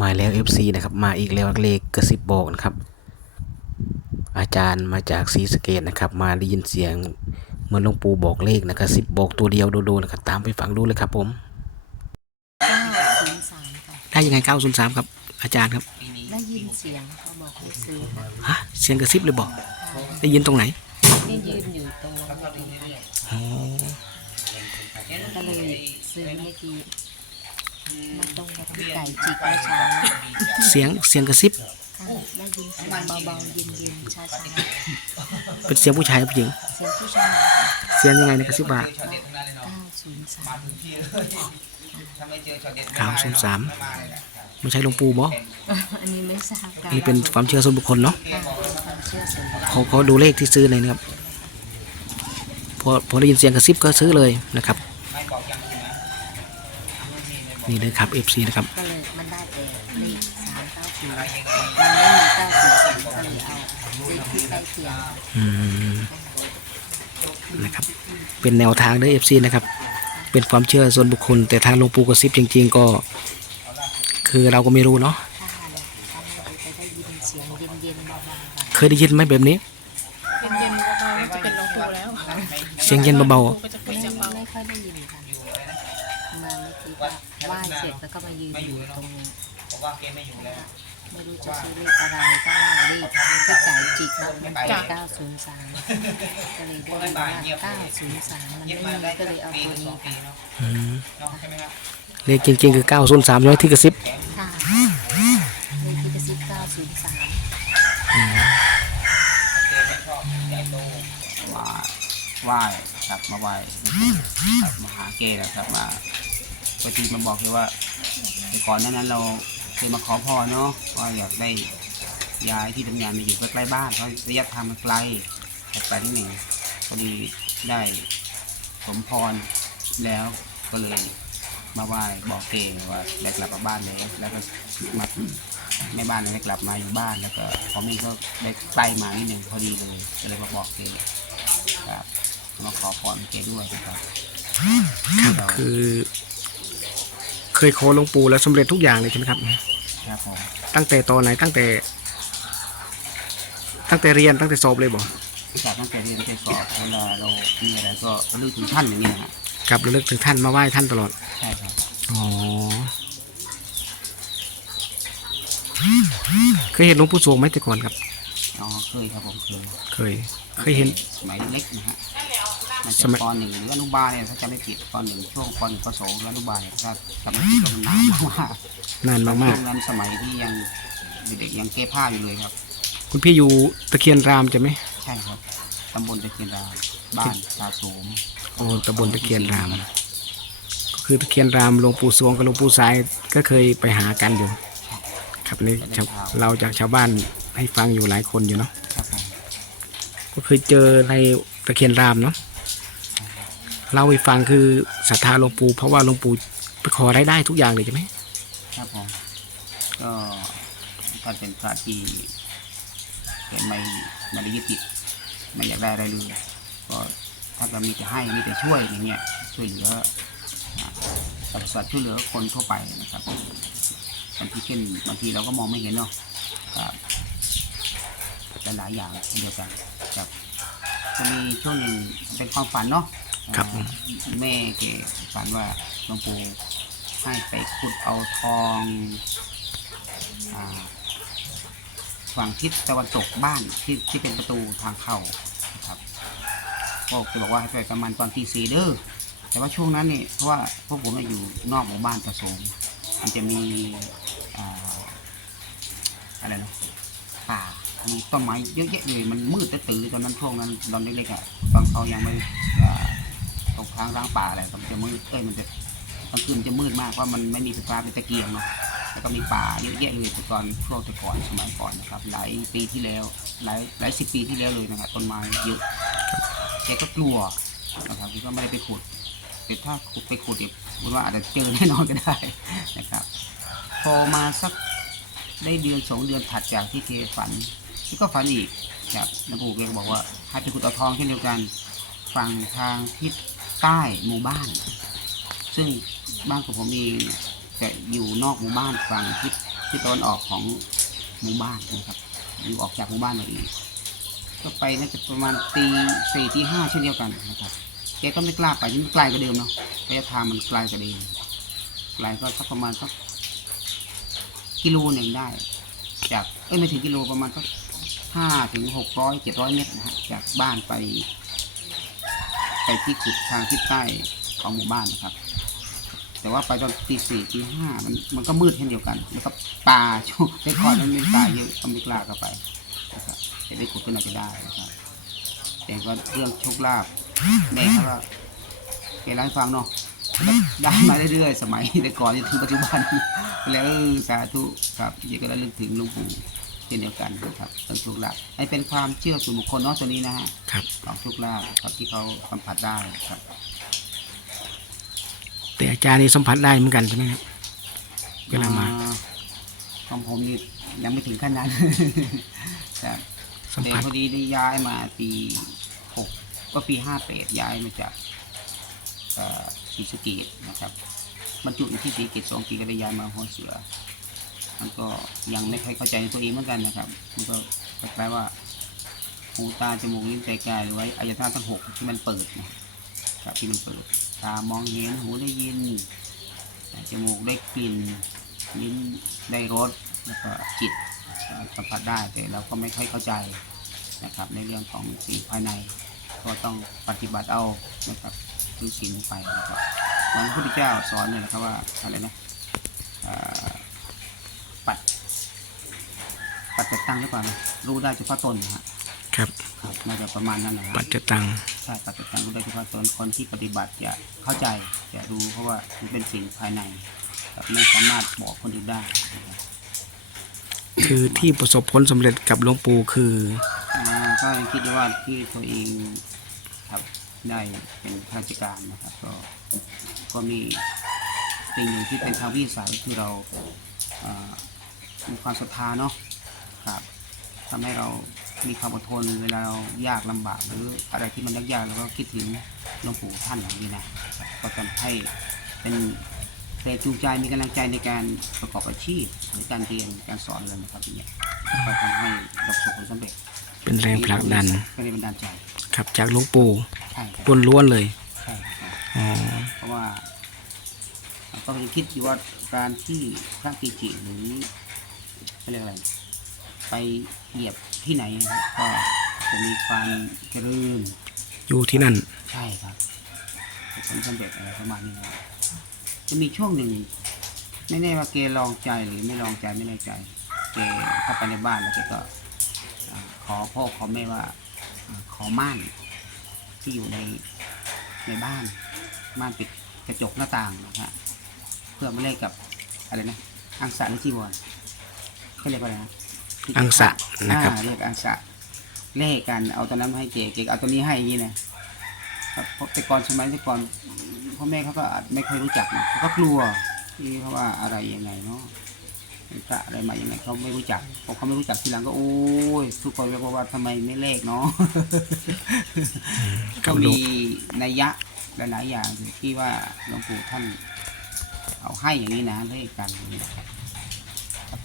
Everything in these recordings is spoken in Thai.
มาแล้ว FC นะครับ มาอีกแล้วเลขกระซิบบอกนะครับ อาจารย์มาจากศรีสะเกดนะครับ มาได้ยินเสียงเหมือนหลวงปู่บอกเลขนะครับสิบบอกตัวเดียวโดๆนะครับตามไปฟังดูเลยครับผมเก้าศูนย์สามค่ะได้ยังไง903ครับ อาจารย์ครับได้ยินเสียงเขาบอกให้ซื้อค่ะฮะเสียงกระซิบเลยบอก ได้ยินตรงไหนนี่ยืนอยู่ตรงนั้นพอดีค่ะอ๋อก็เลยซื้อเมื่อกี้ มาตรงกับที่ไก่จิกเมื่อเช้าเสียงเสียงกระซิบค่ะได้ยินเสียงเบาๆเย็นๆช้าเป็นเสียงผู้ชายหรือผู้หญิง ๆเสียงผู้ชายค่ะเสียงยังไงในกระซิบว่าเก้าศูนย์สาม903ไม่ใช่หลวงปู่บออันนี้ไม่ทราบค่ะนี่เป็นความเชื่อส่วนบุคคลเนาะค่ะเป็นความเชื่อส่วนบุคคลเขาเขาดูเลขที่ซื้อเลยนะครับพอพอได้ยินเสียงกระซิบก็ซื้อเลยนะครับ นี่เลยครับ FC นะครับก็เลยมันได้แต่เลขสามเก้าศูนย์มันไม่มีเก้าศูนย์สามก็เลยเอาเลขที่ใกล้เคียงค่ะอืมนะครับ เป็นแนวทางเด้อ FC นะครับ เป็นความเชื่อส่วนบุคคล แต่ทางหลวงปู่กระซิบจริง ๆ ก็ คือเราก็ไม่รู้เนาะถ้าหันถ้าไม่ได้ได้ยินเสียงเย็นๆเบาๆค่ะเคยได้ยินไหมแบบนี้เป็นเย็นเบาๆจะเป็นหลวงปู่แล้วเสียงเย็นเบาก็จะคุไม่ยจะเบา ไม่ค่อยได้ยินค่ะ มาเมื่อกี้ว่าไหว้เสร็จแล้วก็มายืนอยู่ตรงนี้ไม่รู้จะซื้อเลขอะไรก็ว่าเลขที่ไก่จิกนะมันเป็นเก้าศูนย์สามก็เลยได้ว่าเก้าศูนย์สามมันไม่มีก็เลยเอาตัวนี้ค่ะเลขจริงๆคือ903ใช่ไหมที่กระซิบค่ะเลขที่กระซิบเก้าศูนย์สามมาไหว้ครับมาไหว้ครับมาหาเกศครับมา ปกติมาบอกเลยว่าแต่ก่อนหนานั้นเราเคยมาขอพรเนาะว่าอยากได้ย้ายที่ทำงานมาอยู่ใกล้ๆบ้านเพราะระยะทางมันไกลแต่ไปที่หนึ่งพอดีได้สมพรแล้วก็เลยมาไหว้บอกเกศว่าได้กลับมาบ้านแล้วแล้วก็มาแม่บ้านได้กลับมาอยู่บ้านแล้วก็พอมีก็ได้ใกล้มานิดหนึ่งพอดีเลยก็เลยมาบอกเกศครับมาขอพรเกด้วยนะครับคือ เคยขอหลวงปู่แล้วสำเร็จทุกอย่างเลยใช่ไหมครับ ครับผมตั้งแต่ตอนไหนตั้งแต่ ตั้งแต่เรียนตั้งแต่สอบเลยบอกจากตั้งแต่เรียนไปสอบเวลาเรามีอะไรก็ระลึกถึงท่านอย่างนี้นะฮะกับระลึกถึงท่านมาไหว้ท่านตลอดใช่ครับอ๋อเคยเห็นหลวงปู่สวงไหมแต่ก่อนครับอ๋อเคยครับผมเคยเคย เคยเห็น สมัยเล็กๆนะฮะ น่าสจะมัยปหนึ่งหรืออนุบาลเนี่ยถ้าจำไม่ผิดปหนึ่งช่วงปหนึ่งปสองหรืออนุบาลเนี่ยถ้าจำไม่ผิดก็มันนานมากนานๆมากช่วงนั้นสมัยที่ยังเด็กๆยังเก้ผ้าอยู่เลยครับๆคุณพี่อยู่ตะเคียนรามใช่ไหมใช่ครับตำบลตะเคียนดาวบ้านตาโสมโอ้ตำบลตะเคียนรามก็คือตะเคียนรามหลวงปู่สวงกับหลวงปู่สายก็เคยไปหากันอยู่ ครับนี่ชาวเราจากชาวบ้านให้ฟังอยู่หลายคนอยู่เนาะครับผมก็เคยเจอในตะเคียนรามเนาะ เล่าให้ฟังคือศรัทธาหลวงปู่เพราะว่าหลวงปู่ไปขอรายได้ทุกอย่างเลยใช่ไหมครับผมก็ท่านเป็นพระที่แกไม่ไม่ได้ยึดติดไม่อยากได้อะไรเลยก็ถ้าจะมีแต่ให้มีแต่ช่วยอย่างเงี้ยช่วยเหลืออ่าสรรพสัตว์ช่วยเหลือคนทั่วไปนะครับบางทีเช่นบางทีเราก็มองไม่เห็นเนาะครับหลายๆอย่างเช่นเดียวกันครับจะมีช่วงหนึ่งเป็นความฝันเนาะ ครับผมอ่าแม่เกฝันว่าหลวงปู่ให้ไปขุดเอาทองอ่าฝั่งทิศตะวันตกบ้านที่ที่เป็นประตูทางเข้านะครับก็จะบอกว่าให้ไปประมาณตอนตีสี่เด้อแต่ว่าช่วงนั้นเนี่ยเพราะว่าพวกผมเนี่ยอยู่นอกหมู่บ้านประสงมันจะมีอ่าอะไรนะป่ามีต้นไม้เยอะแยะเลยมันมืดตื้อตอนนั้นช่วงนั้นตอนเล็กๆอะตอนเขายังไม่ อ่าตกค้างร้างป่าอะไรมันจะมืดเอ้ยมันจะกลางคืนมันจะมืดมากเพราะมันไม่มีไฟฟ้าเป็นตะเกียงเนาะแล้วก็มีป่าเยอะแยะเลยตอนช่วงแต่ก่อนสมัยก่อนนะครับ หลายปีที่แล้วหลายหลายสิบปีที่แล้วเลยนะครับต้นไม้เยอะแกก็กลัวนะครับที่ก็ไม่ได้ไปขุดแต่ถ้าขุดไปขุดอีกคุณว่าอาจจะเจอแน่นอนก็ได้นะครับ พอมาสักได้เดือนสองเดือนถัดจากที่เคฝันที่ก็ฝันอีกครับหลวงปู่แกบอกว่าให้ไปขุดเอาทองเช่นเดียวกัน ฝั่งทางทิศ ใต้หมู่บ้าน ซึ่งบ้านของผมเองจะอยู่นอกหมู่บ้านฝั่งทิศที่ตะวันออกของหมู่บ้านนะครับอยู่ออกจากหมู่บ้านมาอีกก็ไปน่าจะประมาณตีสี่ตีห้าเช่นเดียวกันนะครับแกก็ไม่กล้าไปที่มันไกลกว่าเดิมเนาะระยะทางมันไกลกว่าเดิมไกลก็สักประมาณสักกิโลหนึ่งได้ จากเอ้ยไม่ถึงกิโลประมาณสักห้าถึงหกร้อยเจ็ดร้อยเมตรนะฮะจากบ้านไป ไปที่ขุดทางทิศใต้ของหมู่บ้านนะครับ แต่ว่าไปตอนตีสี่ตีห้ามันมันก็มืดเช่นเดียวกันแล้วก็ป่าช่วงในคอนมันเป็นป่าเยอะก็ไม่กล้าเข้าไปนะครับจะได้ขุดก็น่าจะได้นะครับแต่ก็เรื่องโชคลาภแม่เขาก็แกเล่าให้ฟังเนาะได้มาเรื่อยๆ สมัยแต่ก่อนจนถึงปัจจุบัน แล้วสาธุครับยังก็ระลึกถึงหลวงปู่ เช่นเดียวกันนะครับเรื่องโชคลาภให้เป็นความเชื่อส่วนบุคคลเนาะตัวนี้นะฮะครับ ของโชคลาภครับที่เขาสัมผัสได้ครับ แต่อาจารย์นี่สัมผัสได้เหมือนกันใช่ไหมครับเวลามาอ่ของผมนี่ยังไม่ถึงขั้นนั้น ครับสัมแต่ผัสพอดีได้ย้ายมาปีหกก็ปีห้าแปดย้ายมาจากเอ่อศรีสะเกดนะครับบรรจุอยู่ที่ศรีสะเกดสองปีก็ได้ย้ายมาหัวเสือ มันก็ยังไม่ค่อยเข้าใจในตัวเองเหมือนกันนะครับมันก็คล้ายๆว่าหูตาจมูกลิ้นใจกายหรือว่าอายตนะทั้งหกที่มันเปิดนะครับที่มันเปิด ตามองเห็นหูได้ยินจมูกได้กลิ่นลิ้นได้รสแล้วก็จิตสัมผัสได้แต่เราก็ไม่ค่อยเข้าใจนะครับในเรื่องของสิ่งภายใน ก็ต้องปฏิบัติเอานะครับคือสิ่งไปนะครับเหมือนพระพุทธเจ้าสอนเนี่ยนะครับว่าอะไรนะเอ่อปัด ปัด จัดตั้งหรือเปล่านะรู้ได้เฉพาะตนนะฮะครับครับน่าจะประมาณนั้นนะฮะปัจจตังใช่ปฏิบัติรู้ได้เฉพาะตนคนที่ปฏิบัติจะเข้าใจจะรู้เพราะว่ามันเป็นสิ่งภายในครับไม่สามารถบอกคนอื่นได้นะครับคือที่ประสบผลสำเร็จกับหลวงปู่คืออ่าก็ยังคิดว่าที่ตัวเองครับได้เป็นข้าราชการนะครับ ก็ก็มีสิ่งหนึ่งที่เป็นทางวิสัยคือเราอ่ามีความศรัทธาเนาะ ครับทำให้เรามีความอดทนเวลาเรายากลำบากหรืออะไรที่มันยากๆเราก็คิดถึงหลวงปู่ท่านอย่างนี้นะก็ทำให้เป็นแรงจูงใจมีกำลังใจในการประกอบอาชีพหรือการเรียนการสอนเลยนะครับอย่างเงี้ยก็ทำให้เราประสบผลสำเร็จ เป็นแรงผลักดันก็เลยบันดาลใจ ครับจากหลวงปู่ใช่ครับล้วนๆเลยใช่ครับอ๋อเพราะว่าก็ยังคิดอยู่ว่าการที่พระกิจิหรือเขาเรียกอะไร ไปเหยียบที่ไหนนะครับก็จะมีความเจริญอยู่ที่นั่น ใช่ครับผลสำเร็จอะไรประมาณนี้นะจะมีช่วงหนึ่งไม่แน่ว่าเกลองใจหรือไม่ลองใจไม่แน่ใจเกเข้าไปในบ้านแล้วแกก็อ่าขอพ่อขอแม่ว่าอ่าขอม่านที่อยู่ในในบ้านม่านปิดกระจกหน้าต่างนะฮะเพื่อมาเลขกับอะไรนะอังสะหรือจีวรเขาเรียกว่าอะไรนะที่ อังสะนะครับ อ่าเรียกอังสะเลขกันเอาตัวนั้นมาให้เจเจเอาตัวนี้ให้อย่างนี้นะครับเพราะแต่ก่อนสมัยแต่ก่อนพ่อแม่เขาก็อาจไม่เคยรู้จักนะเขาก็กลัวที่เพราะว่าอะไรยังไงเนาะพระอะไรมายังไงเขาไม่รู้จักพอเขาไม่รู้จักทีหลังก็โอ้ยทุกคนก็บอกว่าทำไมไม่เลขเนาะครัก็บหลวมีงนัยยะหลายๆอย่างอยู่ที่ว่าหลวงปู่ท่าน เอาให้อย่างนี้นะเลขกันอย่างนี้นะครับ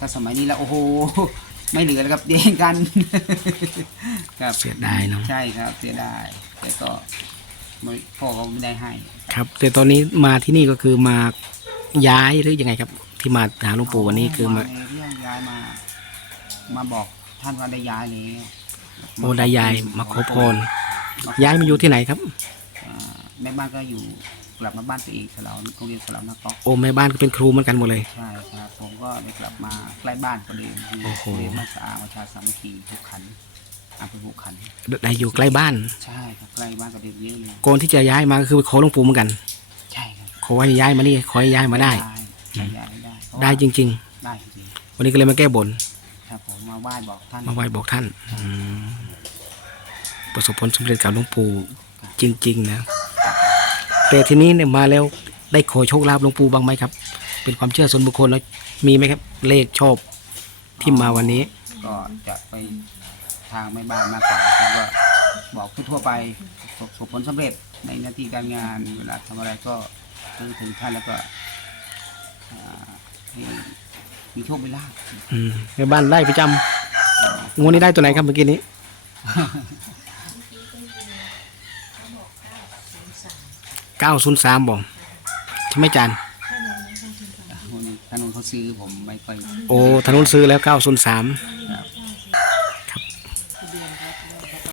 ถ้าสมัยนี้แล้วโอ้โห ไม่เหลือแล้วครับเดียงกัน ครับเสียดายเนาะใช่ครับเสียดายแต่ก็ไม่พ่อก็ไม่ได้ให้ ครับ แต่ตอนนี้มาที่นี่ก็คือมาย้ายหรือยังไงครับ ที่มาหาหลวงปู่วันนี้คือมาในเรื่องย้ายมา มาบอกท่านว่าได้ย้ายแล้วโอ้ได้ย้ายมาขอพรย้ายมาอยู่ที่ไหนครับอ่าแม่บ้านก็อยู่ กลับมาบ้านตัวเองสลาวโรงเรียนสลาวนักกอกโอ้แม่บ้านก็เป็นครูเหมือนกันหมดเลย ใช่ครับผมก็ได้กลับมาใกล้บ้านก็ดีที่โอ้โหโรงเรียนบ้านสะอาดประชาสามัคคีทุกขันธ์อำเภอหุขันธ์ได้อยู่ใกล้บ้าน ใช่ครับใกล้บ้านก็เดียวเยอะเลยก่อนที่จะย้ายมาก็คือไปขอหลวงปู่เหมือนกัน ใช่ครับขอให้ย้ายมานี่ขอให้ย้ายมาได้ ใช่ย้ายได้เพราะว่าได้จริง ได้จริงๆ วันนี้ก็เลยมาแก้บน ๆครับผมมาไหว้บอกท่าน มาไหว้บอกท่านอืมประสบผลสำเร็จกับหลวงปู่จริง ๆ นะ แต่ทีนี้เนี่ยมาแล้วได้ขอโชคลาภหลวงปู่บ้างไหมครับ เป็นความเชื่อส่วนบุคคลแล้วมีไหมครับ เลขชอบที่มาวันนี้ ก็จะไปทางแม่บ้านมากกว่าผมก็บอกทั่วๆไปประสบผลสำเร็จในหน้าที่การงานเวลาทำอะไรก็นึกถึงท่านแล้วก็อ่าให้มีโชคมีลาภ อืมในบ้านได้ประจำงวดนี้ได้ตัวไหนครับเมื่อกี้นี้ เก้าศูนย์สามบอกใช่ไหมอาจารย์คนถนนเขาซื้อผมไม่ค่อยโอ้ถนนซื้อแล้วเก้าศูนย์สามครับ